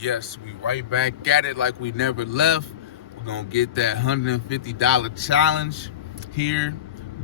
Yes, we right back at it like we never left. We're gonna get that $150 challenge here,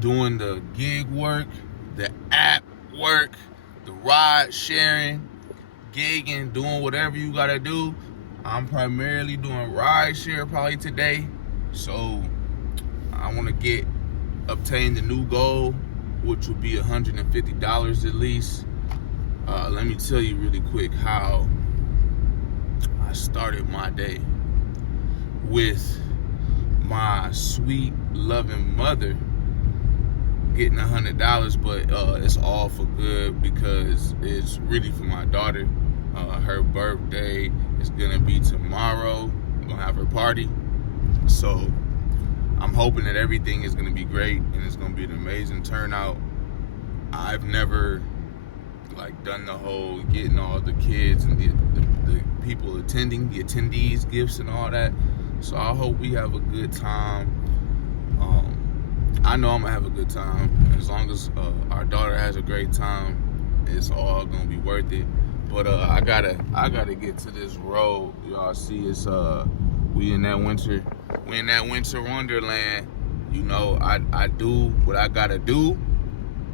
doing the gig work, the app work, the ride sharing, gigging, doing whatever you gotta do. I'm primarily doing ride share probably today, so I want to obtain the new goal, which will be $150 at least. Let me tell you really quick how I started my day with my sweet, loving mother getting $100, but it's all for good because it's really for my daughter. Her birthday is gonna be tomorrow. We're gonna have her party, so I'm hoping that everything is gonna be great and it's gonna be an amazing turnout. I've never done the whole getting all the kids and the people attending, the attendees gifts and all that. So I hope we have a good time. I know I'm gonna have a good time. As long as our daughter has a great time, it's all gonna be worth it. But I gotta get to this road. Y'all see, it's we in that winter wonderland. You know, I do what I gotta do.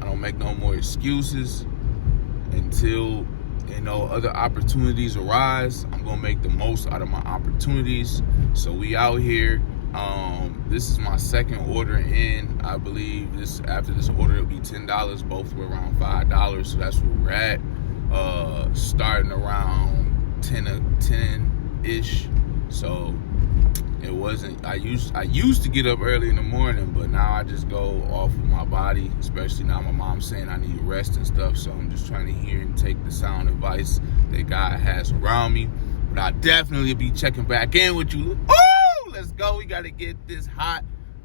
I don't make no more excuses until other opportunities arise. I'm gonna make the most out of my opportunities. So we out here. This is my second order in. I believe after this order it'll be $10. Both were around $5, so that's where we're at. Starting around 10-ish. So it wasn't. I used to get up early in the morning, but now I just go off of my body. Especially now my mom's saying I need rest and stuff. So I'm just trying to hear and take the sound advice that God has around me. But I definitely be checking back in with you. Oh, let's go. We got to get this hot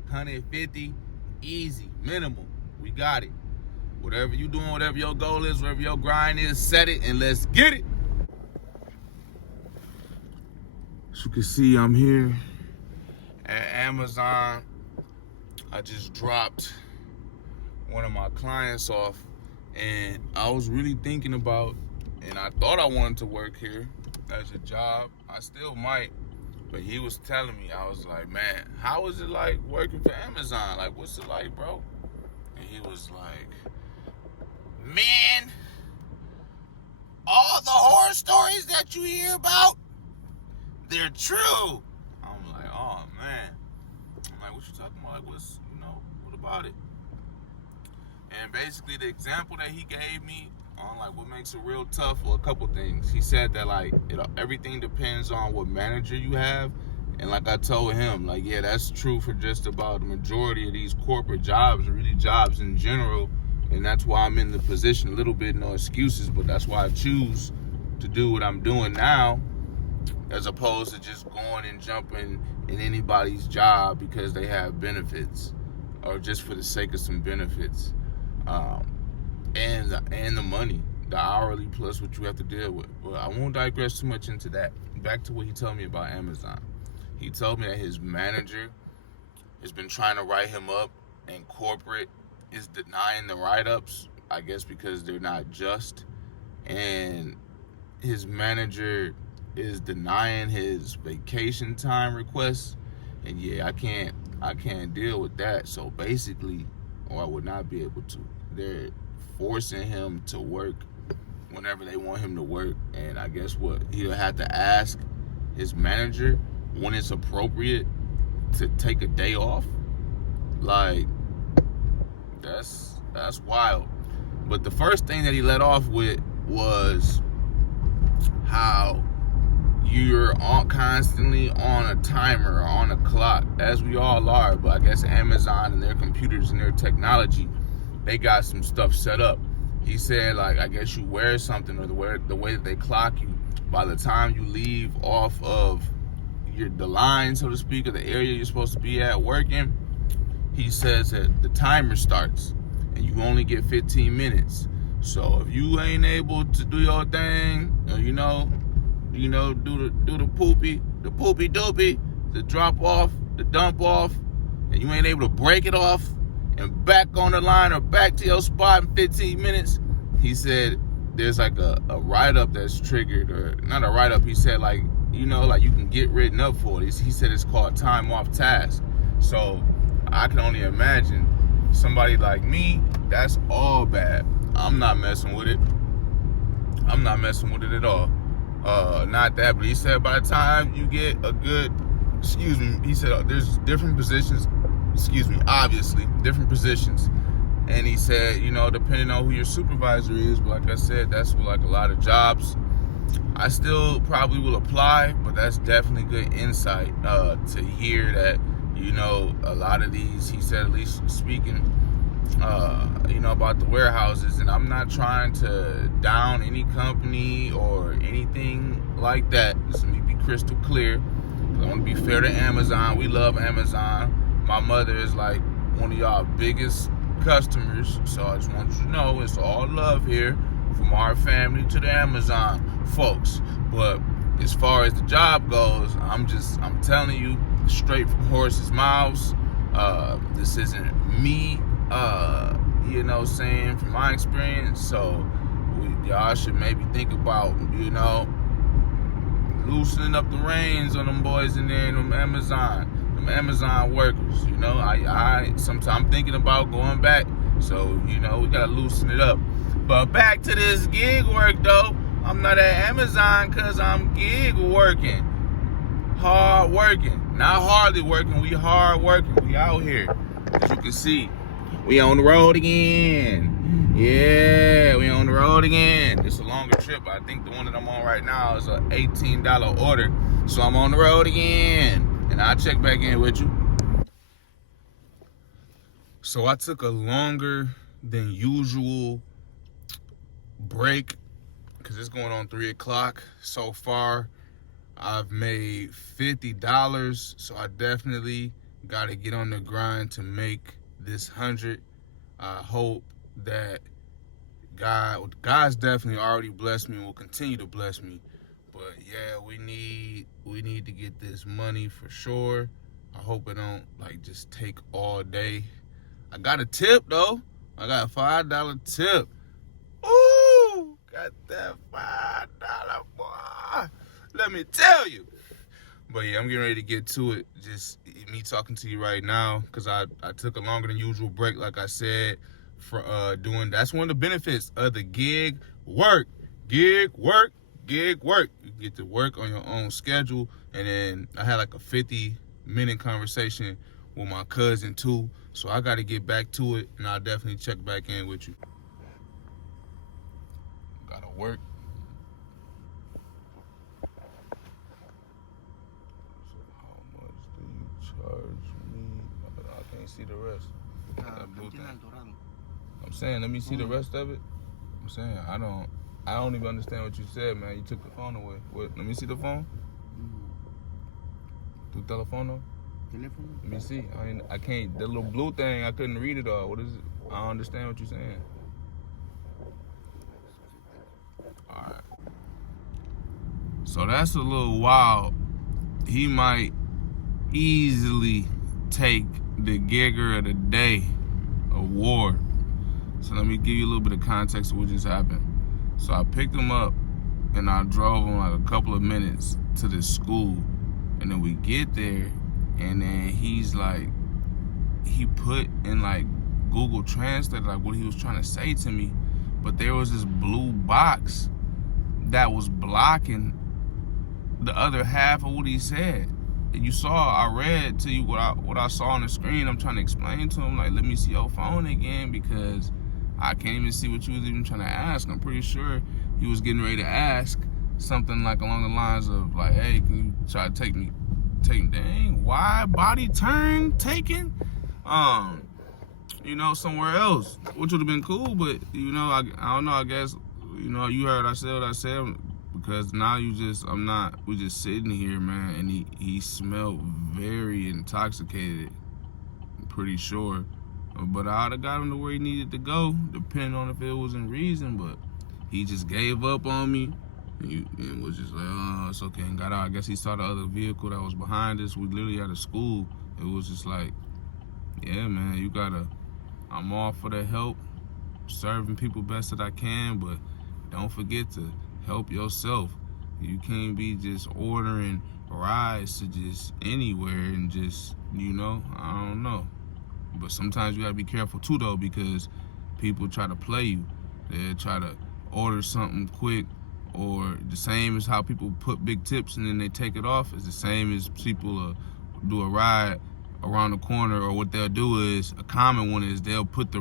150 easy, minimal. We got it. Whatever you doing, whatever your goal is, whatever your grind is, set it and let's get it. As you can see, I'm here at Amazon. I just dropped one of my clients off, and I was really thinking about, and I thought I wanted to work here as a job. I still might, but he was telling me, I was like, man, how is it like working for Amazon? Like, what's it like, bro? And he was like, man, all the horror stories that you hear about, they're true. I'm like, oh man. I'm like, what you talking about? Like, what about it? And basically the example that he gave me on what makes it real tough were a couple things. He said that everything depends on what manager you have. And like I told him, yeah, that's true for just about the majority of these corporate jobs, or really jobs in general. And that's why I'm in the position, a little bit, no excuses, but that's why I choose to do what I'm doing now, as opposed to just going and jumping in anybody's job because they have benefits, or just for the sake of some benefits, and the money, the hourly plus what you have to deal with. But I won't digress too much into that. Back to what he told me about Amazon. He told me that his manager has been trying to write him up, and corporate is denying the write-ups, I guess because they're not just, and his manager is denying his vacation time requests, and yeah, I can't deal with that. So basically, or I would not be able to. They're forcing him to work whenever they want him to work, and I guess he'll have to ask his manager when it's appropriate to take a day off. That's wild. But the first thing that he let off with was how you're constantly on a timer or on a clock, as we all are. But I guess Amazon and their computers and their technology, they got some stuff set up. He said, I guess you wear something, or the way that they clock you, by the time you leave off of the line, so to speak, or the area you're supposed to be at working, he says that the timer starts and you only get 15 minutes. So if you ain't able to do your thing, or do the poopy doopy, the drop off, the dump off, and you ain't able to break it off and back on the line or back to your spot in 15 minutes, he said there's like a write-up that's triggered, or not a write-up, he said like, you know, like you can get written up for it. He said it's called time off task. So I can only imagine somebody like me, that's all bad. I'm not messing with it. I'm not messing with it at all. Not that, but he said by the time you get a good, he said there's different positions, obviously, different positions. And he said, you know, depending on who your supervisor is, but like I said, that's what, like a lot of jobs, I still probably will apply, but that's definitely good insight to hear that, you know, a lot of these, he said, at least speaking, you know, about the warehouses, and I'm not trying to down any company or anything like that. Let me be crystal clear. I want to be fair to Amazon. We love Amazon. My mother is like one of y'all biggest customers, so I just want you to know it's all love here from our family to the Amazon folks. But as far as the job goes, I'm telling you straight from horse's mouths. This isn't me, you know, saying from my experience. So y'all should maybe think about, you know, loosening up the reins on them boys in there, them Amazon workers. You know, I sometimes I'm thinking about going back. So, you know, we gotta loosen it up. But back to this gig work though. I'm not at Amazon because I'm gig working. Hard working. Not hardly working, we hard working. We out here. As you can see, we on the road again. Yeah, we on the road again. It's a longer trip. I think the one that I'm on right now is an $18 order. So I'm on the road again. And I'll check back in with you. So I took a longer than usual break because it's going on 3 o'clock. So far, I've made $50. So I definitely got to get on the grind to make this 100. I hope that God's definitely already blessed me and will continue to bless me. But yeah, we need to get this money for sure. I hope it don't like just take all day. I got a tip though. I got a $5 tip. Ooh, got that $5, boy. Let me tell you. But yeah, I'm getting ready to get to it. Just me talking to you right now, because I took a longer than usual break, like I said, for doing. That's one of the benefits of the gig work. Gig work. You get to work on your own schedule. And then I had like a 50-minute conversation with my cousin too. So I got to get back to it, and I'll definitely check back in with you. Gotta work. I can't see the rest. I'm saying, let me see the rest of it. I'm saying, I don't even understand what you said, man. You took the phone away. What? Let me see the phone. Tu telefono? Let me see. I can't. The little blue thing, I couldn't read it all. What is it? I don't understand what you're saying. All right. So that's a little wild. He might easily take the Gigger of the Day award. So let me give you a little bit of context of what just happened. So I picked him up and I drove him like a couple of minutes to the school, and then we get there, and then he's like, he put in like Google Translate like what he was trying to say to me, but there was this blue box that was blocking the other half of what he said. And you saw, I read to you what I saw on the screen. I'm trying to explain to him, like, let me see your phone again, because I can't even see what you was even trying to ask. I'm pretty sure he was getting ready to ask something like along the lines of like, hey, can you try to take me, dang, why body turn taken? You know, somewhere else, which would have been cool, but you know, I don't know, I guess, you know, you heard I said what I said, because now we just sitting here, man, and he smelled very intoxicated, I'm pretty sure. But I'd have got him to where he needed to go, depending on if it was in reason, but he just gave up on me and was just like, oh, it's okay, and got out. I guess he saw the other vehicle that was behind us. We literally at a school. It was just like, yeah, man, I'm all for the help, serving people best that I can, but don't forget to help yourself. You can't be just ordering rides to just anywhere and just, I don't know. But sometimes you gotta be careful too though, because people try to play you. They try to order something quick, or the same as how people put big tips and then they take it off. It's the same as people do a ride around the corner, or what they'll do is, a common one is they'll put the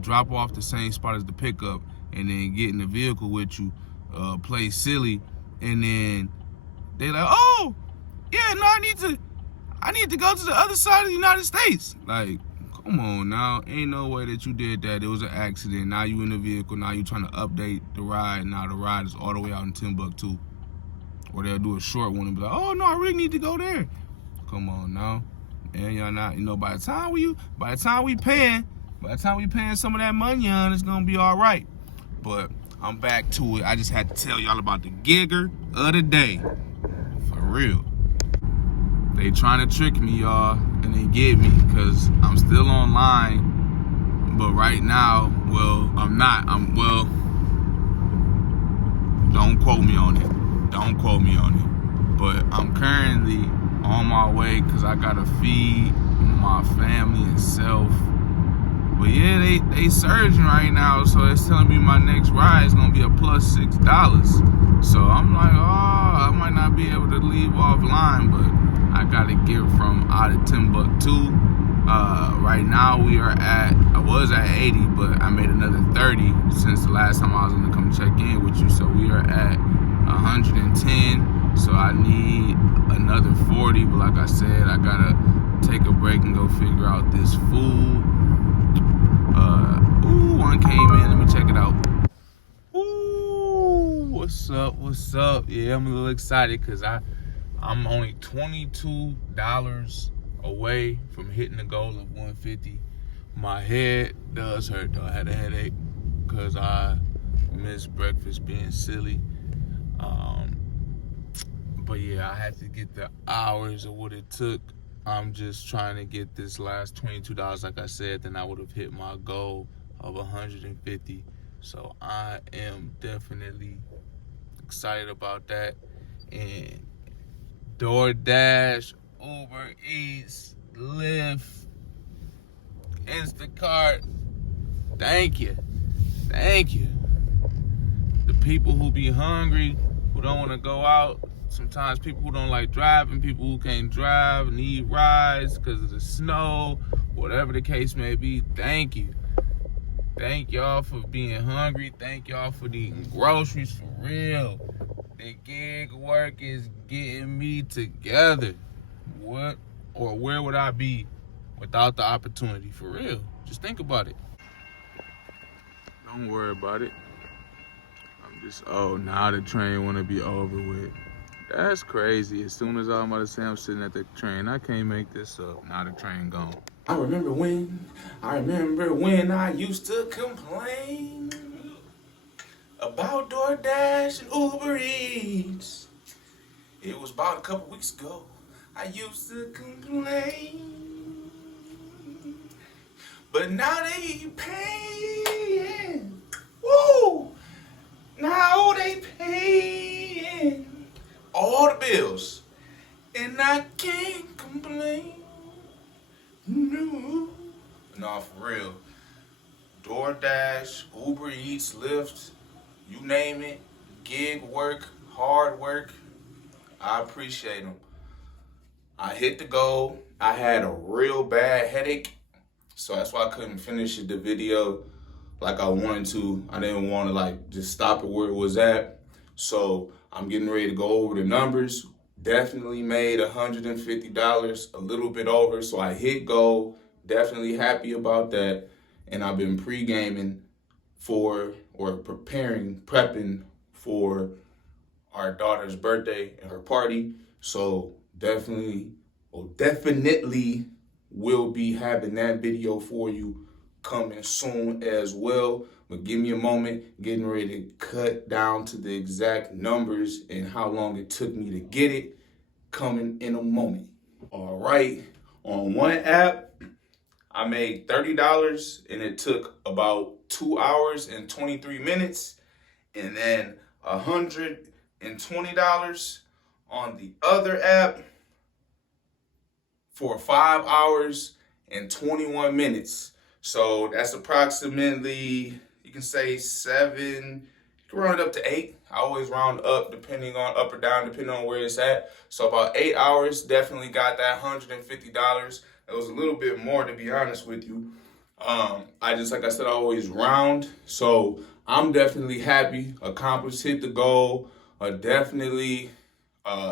drop off the same spot as the pickup, and then get in the vehicle with you, play silly, and then they like, oh, yeah, no, I need to go to the other side of the United States. Like, come on now. Ain't no way that you did that. It was an accident. Now you in the vehicle. Now you trying to update the ride. Now the ride is all the way out in Timbuktu. Or they'll do a short one and be like, oh, no, I really need to go there. Come on now. And y'all not, by the time we paying some of that money on, it's going to be all right. But I'm back to it. I just had to tell y'all about the gigger of the day. For real. They trying to trick me, y'all, and they get me, because I'm still online. But right now, well, I'm not. Don't quote me on it. But I'm currently on my way, because I got to feed my family and self. But yeah, they surging right now, so it's telling me my next ride is going to be a plus $6. So I'm like, I might not be able to leave offline, but I gotta get from out of Timbuktu. Right now I was at 80, but I made another 30 since the last time I was gonna come check in with you. So we are at 110. So I need another 40, but like I said, I gotta take a break and go figure out this food. One came in, let me check it out. Ooh, what's up? Yeah, I'm a little excited because I'm only $22 away from hitting the goal of 150. My head does hurt though. I had a headache because I missed breakfast being silly. But yeah, I had to get the hours of what it took. I'm just trying to get this last $22, like I said, then I would have hit my goal of 150. So I am definitely excited about that. And DoorDash, Uber Eats, Lyft, Instacart, thank you. The people who be hungry, who don't want to go out, sometimes people who don't like driving, people who can't drive, need rides because of the snow, whatever the case may be, thank you. Thank y'all for being hungry. Thank y'all for needing groceries, for real. The gig work is getting me together. What or where would I be without the opportunity? For real. Just think about it. Don't worry about it. I'm just, now the train want to be over with. That's crazy. As soon as I'm about to say I'm sitting at the train, I can't make this up. Now the train gone. I remember when I used to complain about DoorDash and Uber Eats. It was about a couple weeks ago. I used to complain, but now they paying. Woo! Now they paying all the bills, and I can't complain. No, for real. DoorDash, Uber Eats, Lyft, you name it, gig work, hard work, I appreciate them. I hit the goal. I had a real bad headache, so that's why I couldn't finish the video like I wanted to. I didn't want to just stop it where it was at. So I'm getting ready to go over the numbers. Definitely made $150, a little bit over. So I hit goal. Definitely happy about that. And I've been pre-gaming prepping for our daughter's birthday and her party. So definitely will be having that video for you coming soon as well. But give me a moment, getting ready to cut down to the exact numbers and how long it took me to get it, coming in a moment. All right, on one app, I made $30 and it took about 2 hours and 23 minutes. and then $120 on the other app for 5 hours and 21 minutes. So that's approximately, you can say 7, you can round it up to 8. I always round up depending on up or down, depending on where it's at. So about 8 hours, definitely got that $150. It was a little bit more, to be honest with you. I just, like I said, I always round. So I'm definitely happy, accomplished, hit the goal. Definitely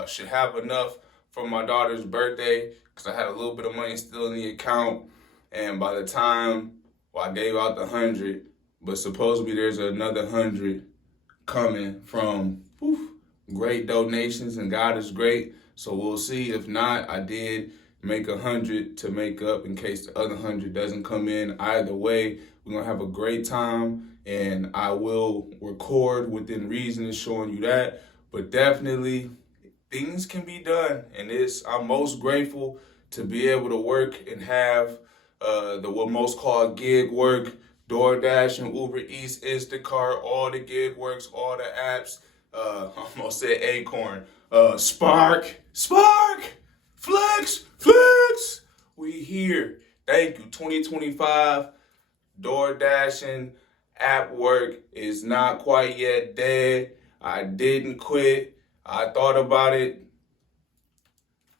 should have enough for my daughter's birthday because I had a little bit of money still in the account. And by the time, I gave out the 100, but supposedly there's another 100 coming from great donations, and God is great. So we'll see. If not, I did make 100 to make up in case the other 100 doesn't come in. Either way, we're gonna have a great time, and I will record within reason and showing you that. But definitely, things can be done, and I'm most grateful to be able to work and have what most call gig work. DoorDash and Uber Eats, Instacart, all the gig works, all the apps. I almost said Acorn. Spark, Flex. We here. Thank you. 2025, DoorDash and app work is not quite yet dead. I didn't quit. I thought about it,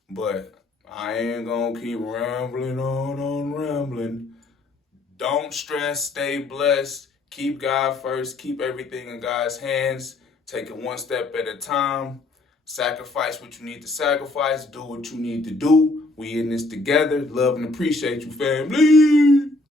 but I ain't gonna keep rambling on rambling. Don't stress, stay blessed, keep God first, keep everything in God's hands, take it one step at a time, sacrifice what you need to sacrifice, do what you need to do. We in this together. Love and appreciate you, family.